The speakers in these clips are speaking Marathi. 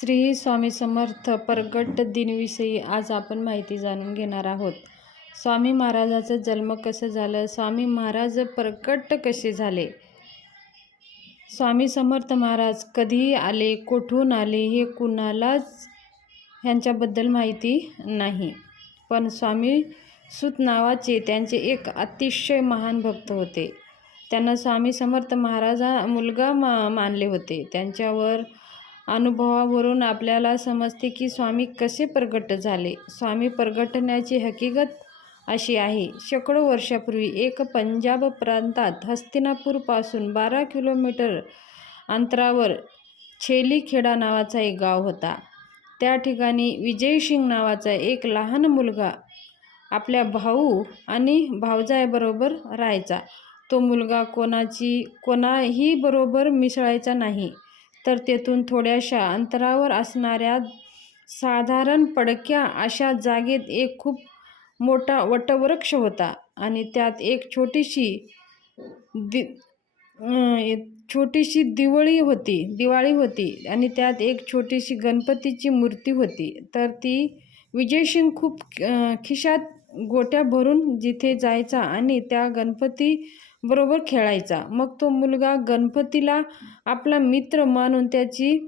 श्री स्वामी समर्थ परगट दिनविषयी आज आपण माहिती जाणून घेणार आहोत. स्वामी महाराजाचा जन्म कसं झालं? स्वामी महाराज प्रकट कसे झाले? स्वामी समर्थ महाराज कधी आले कुठून आले हे कुणालाच ह्यांच्याबद्दल माहिती नाही. पण स्वामी सूत नावाचे त्यांचे एक अतिशय महान भक्त होते. त्यांना स्वामी समर्थ महाराजा मुलगा मा मानले होते. त्यांच्यावर अनुभवावरून आपल्याला समजते की स्वामी कसे प्रगट झाले. स्वामी प्रगटण्याची हकीकत अशी आहे. शेकडो वर्षापूर्वी एक पंजाब प्रांतात हस्तिनापूरपासून बारा किलोमीटर अंतरावर छेलीखेडा नावाचा एक गाव होता. त्या ठिकाणी विजयसिंग नावाचा एक लहान मुलगा आपल्या भाऊ आणि भावजायबरोबर राहायचा. तो मुलगा कोणाची कोणाही बरोबर मिसळायचा नाही. तर तेथून थोड्याशा अंतरावर असणाऱ्या साधारण पडक्या अशा जागेत एक खूप मोठा वटवृक्ष होता आणि त्यात एक छोटीशी दि छोटीशी दिवाळी होती दिवाळी होती आणि त्यात एक छोटीशी गणपतीची मूर्ती होती. तर ती विजयसिंग खूप खिशात गोट्या भरून जिथे जायचा आणि त्या गणपती बरोबर खेळायचा. मग तो मुलगा गणपतीला आपला मित्र मानून त्याची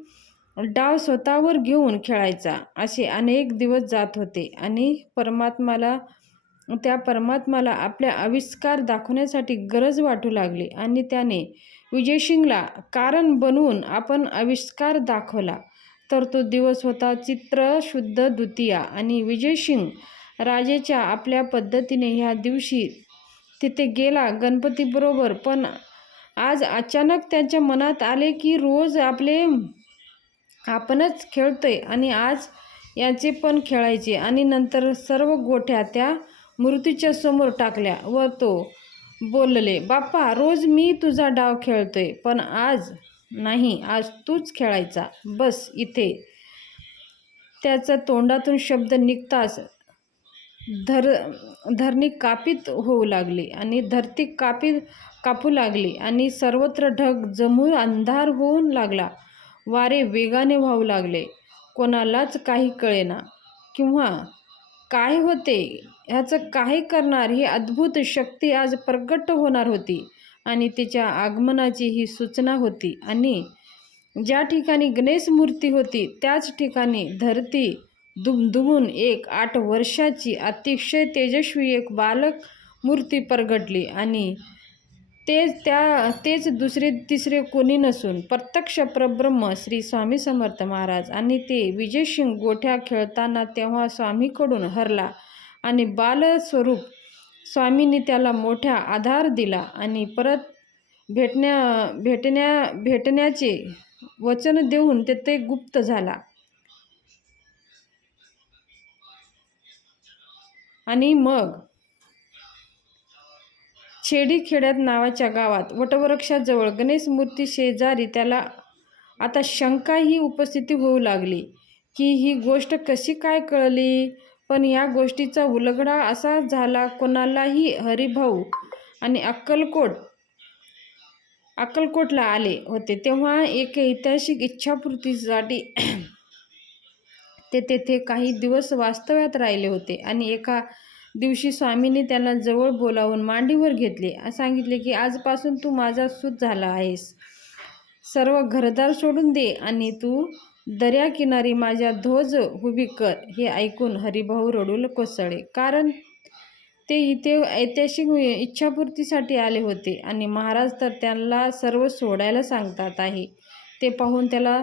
डाव स्वतःवर घेऊन खेळायचा. असे अनेक दिवस जात होते आणि परमात्माला त्या परमात्माला आपल्या आविष्कार दाखवण्यासाठी गरज वाटू लागली आणि त्याने विजयसिंगला कारण बनवून आपण आविष्कार दाखवला. तर तो दिवस होता चित्र शुद्ध द्वितीया आणि विजयसिंग राजेच्या आपल्या पद्धतीने ह्या दिवशी तिथे गेला गणपतीबरोबर पण आज अचानक त्याच्या मनात आले की रोज आपले आपणच खेळतोय आणि आज याचे पण खेळायचे आणि नंतर सर्व गोठ्या त्या मूर्तीच्या समोर टाकल्या व तो बोलले बाप्पा रोज मी तुझा डाव खेळतोय पण आज नाही आज तूच खेळायचा. बस इथे. त्याचा तोंडातून शब्द निघताच धर धरणी कापीत होऊ लागली आणि धरती कापी कापू लागली आणि सर्वत्र ढग जमून अंधार होऊन लागला. वारे वेगाने वाहू लागले. कोणालाच काही कळेना. किंवा काय होते? ह्याचं काय करणार ही अद्भुत शक्ती आज प्रगट होणार होती आणि तिच्या आगमनाची ही सूचना होती. आणि ज्या ठिकाणी गणेश मूर्ती होती त्याच ठिकाणी धरती दुमदुमून एक आठ वर्षाची अतिशय तेजस्वी एक बालक मूर्ती प्रगटली आणि तेच त्या तेच दुसरे तिसरे कोणी नसून प्रत्यक्ष परब्रह्म श्री स्वामी समर्थ महाराज आणि ते विजयसिंग गोठ्या खेळताना तेव्हा स्वामीकडून हरला आणि बालस्वरूप स्वामींनी त्याला मोठ्या आधार दिला आणि परत भेटण्या भेटण्या भेटण्याचे वचन देऊन ते ते गुप्त झाला. आणि मग? खेड्यात नावाच्या गावात वटवृक्षाजवळ गणेश मूर्ती शेजारी त्याला आता शंका ही उपस्थिती होऊ लागली की ही गोष्ट कशी काय कळली? पण या गोष्टीचा उलगडा असा झाला कोणालाही हरिभाऊ आणि अक्कलकोट अक्कलकोटला आले होते. तेव्हा एक ऐतिहासिक इच्छापूर्तीसाठी ते तेथे काही दिवस वास्तव्यात राहिले होते आणि एका दिवशी स्वामींनी त्यांना जवळ बोलावून मांडीवर घेतले. सांगितले की आजपासून तू माझा सूत झाला आहेस. सर्व घरदार सोडून दे आणि तू दर्याकिनारी माझ्या ध्वज उभी कर. हे ऐकून हरिभाऊ रडूल कोसळले. कारण ते इथे ऐतिहासिक इच्छापूर्तीसाठी आले होते आणि महाराज तर त्यांना सर्व सोडायला सांगतात आहे. ते पाहून त्याला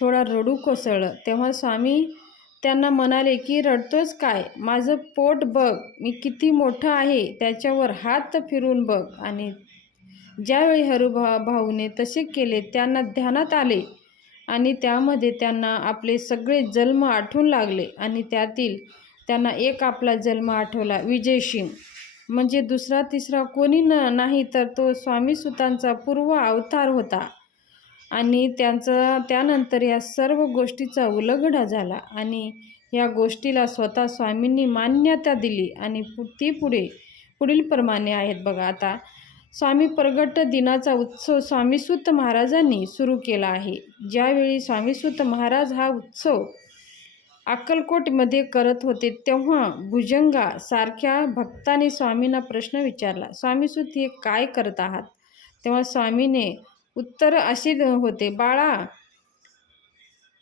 थोडा रडू कोसळलं. तेव्हा स्वामी त्यांना म्हणाले की रडतोच काय? माझं पोट बघ मी किती मोठं आहे त्याच्यावर हात फिरून बघ. आणि ज्यावेळी हरुभा भाऊने तसे केले त्यांना ध्यानात आले आणि त्यामध्ये त्यांना आपले सगळे जन्म आठवून लागले आणि त्यातील त्यांना एक आपला जन्म आठवला विजय सिंग म्हणजे दुसरा तिसरा कोणी न नाही तर तो स्वामी सुतांचा पूर्व अवतार होता. आणि त्यांचा त्यानंतर या सर्व गोष्टीचा उलगडा झाला आणि या गोष्टीला स्वतः स्वामींनी मान्यता दिली आणि ती पुढे पुढील प्रमाणे आहेत बघा. आता स्वामी प्रगट दिनाचा उत्सव स्वामीसूत महाराजांनी सुरू केला आहे. ज्यावेळी स्वामीसूत महाराज हा उत्सव अक्कलकोटमध्ये करत होते तेव्हा भुजंगा सारख्या भक्ताने स्वामींना प्रश्न विचारला स्वामीसूत हे काय करत आहात? तेव्हा स्वामीने उत्तर असे होते बाळा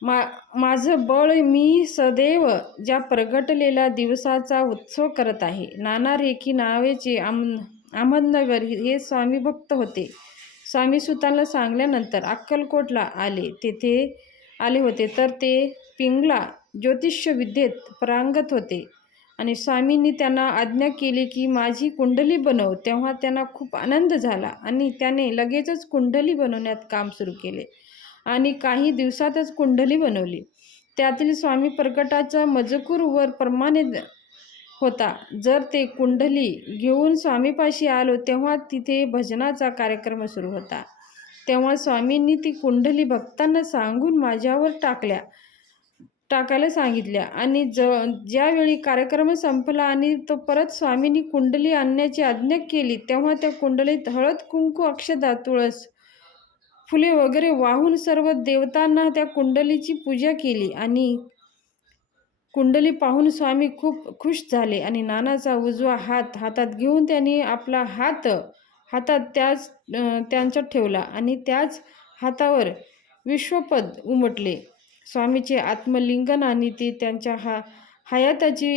मा माझं बळ मी सदैव ज्या प्रगटलेल्या दिवसाचा उत्सव करत आहे. नाना रेखी नावेचे आम अहमदनगर हे स्वामी भक्त होते. स्वामी सुतांना सांगल्यानंतर अक्कलकोटला आले. तेथे आले होते. तर ते पिंगला ज्योतिष्य विद्येत प्रांगत होते. आणि स्वामींनी त्यांना आज्ञा केली की माझी कुंडली बनव. तेव्हा त्यांना खूप आनंद झाला आणि त्याने लगेचच कुंडली बनवण्यात काम सुरू केले आणि काही दिवसातच कुंडली बनवली. त्यातील स्वामी प्रकटाचा मजकूर वर प्रमाणे होता. जर ते कुंडली घेऊन स्वामीपाशी आलो तेव्हा तिथे भजनाचा कार्यक्रम सुरू होता. तेव्हा स्वामींनी ती कुंडली भक्तांना सांगून माझ्यावर टाकल्या. टाकायला सांगितल्या. आणि ज ज्यावेळी कार्यक्रम संपला आणि तो परत स्वामींनी कुंडली आणण्याची आज्ञा केली तेव्हा त्या कुंडलीत हळद कुंकू अक्षदा तुळस फुले वगैरे वाहून सर्व देवतांना त्या कुंडलीची पूजा केली आणि कुंडली पाहून स्वामी खूप खुश झाले आणि नानाचा उजवा हात हातात घेऊन त्यांनी आपला हात हातात त्याच त्यांच्यात ठेवला आणि त्याच हातावर विश्वपद उमटले. स्वामीचे आत्मलिंगन आणि ते त्यांच्या हा हयाताची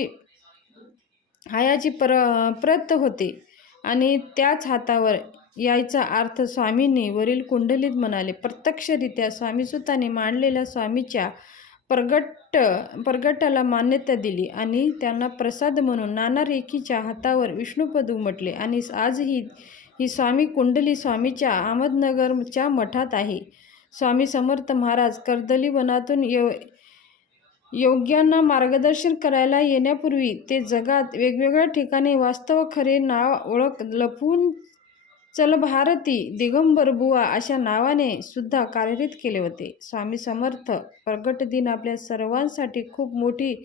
हयाची प्र प्रत होते. आणि त्याच हातावर यायचा अर्थ स्वामींनी वरील कुंडलीत म्हणाले प्रत्यक्षरित्या स्वामीसुताने मांडलेल्या स्वामीच्या प्रगट प्रगटाला मान्यता दिली आणि त्यांना प्रसाद म्हणून नाना रेखीच्या हातावर विष्णुपद उमटले आणि आजही ही स्वामी कुंडली स्वामीच्या अहमदनगरच्या मठात आहे. स्वामी समर्थ महाराज कर्दली वनातून यो योग्यांना मार्गदर्शन करायला येण्यापूर्वी ते जगात वेगवेगळ्या ठिकाणी वास्तव खरे नाव ओळख लपवून चल भारती दिगंबर बुवा अशा नावाने सुद्धा कार्यरत केले होते. स्वामी समर्थ प्रगट दिन आपल्या सर्वांसाठी खूप मोठी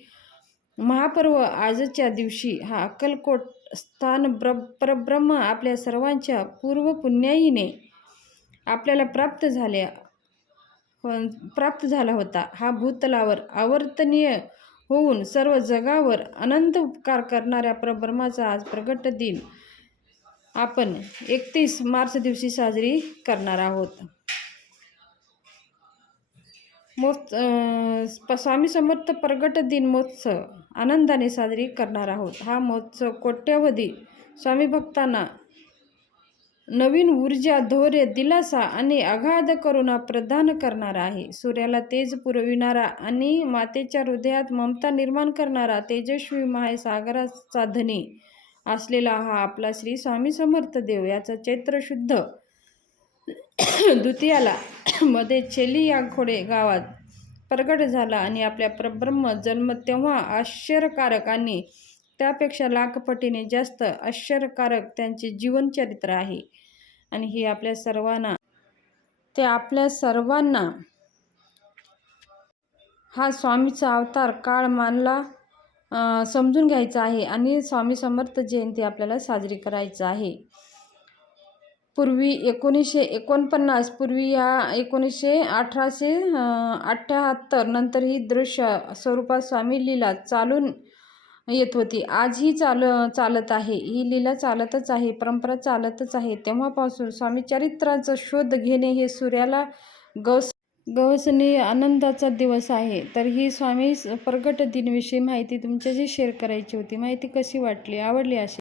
महापर्व आजच्या दिवशी. हा अक्कलकोट स्थान ब्र परब्रह्म आपल्या सर्वांच्या पूर्वपुण्याईने आपल्याला प्राप्त झाल्या. प्राप्त झाला होता. हा भूतलावर आवर्तनीय होऊन सर्व जगावर अनंत उपकार करणाऱ्या परब्रह्माचा आज प्रगट दिन आपण एकतीस मार्च दिवशी साजरी करणार आहोत. मोत स्वामी समर्थ प्रगट दिन महोत्सव आनंदाने साजरी करणार आहोत. हा महोत्सव कोट्यवधी स्वामी भक्तांना नवीन ऊर्जा धैर्य दिलासा आणि अगाध करुणा प्रदान करणारा आहे. सूर्याला तेज पुरविणारा आणि मातेच्या हृदयात ममता निर्माण करणारा तेजस्वी महासागराचा धनी असलेला हा आपला श्री स्वामी समर्थ देव. याचा चैत्र शुद्ध द्वितीयाला मध्ये चेली या घोडे गावात प्रगट झाला आणि आपल्या परब्रह्म जन्म तेव्हा आश्चर्यकारक आणि त्यापेक्षा लाखपटीने जास्त आश्चर्यकारक त्यांचे जीवनचरित्र आहे. आणि हे आपल्या सर्वांना ते आपल्या सर्वांना हा स्वामीचा अवतार काळ मानला समजून घ्यायचा आहे आणि स्वामी समर्थ जयंती आपल्याला साजरी करायचं आहे. पूर्वी एकोणीसशे एकोणपन्नास पूर्वी या एकोणीसशे अठराशे अठ्ठ्याहत्तर नंतर ही दृश्य स्वरूपात स्वामी लीला चालून येत होती. आजही चाल चालत आहे. ही लीला चालतच आहे. परंपरा चालतच आहे. तेव्हापासून स्वामी चरित्राचा शोध घेणे हे सूर्याला गवस गवसनीय आनंदाचा दिवस आहे. तर ही स्वामी प्रगट दिनविषयी माहिती तुमच्याशी शेअर करायची होती. माहिती कशी वाटली? आवडली अशी?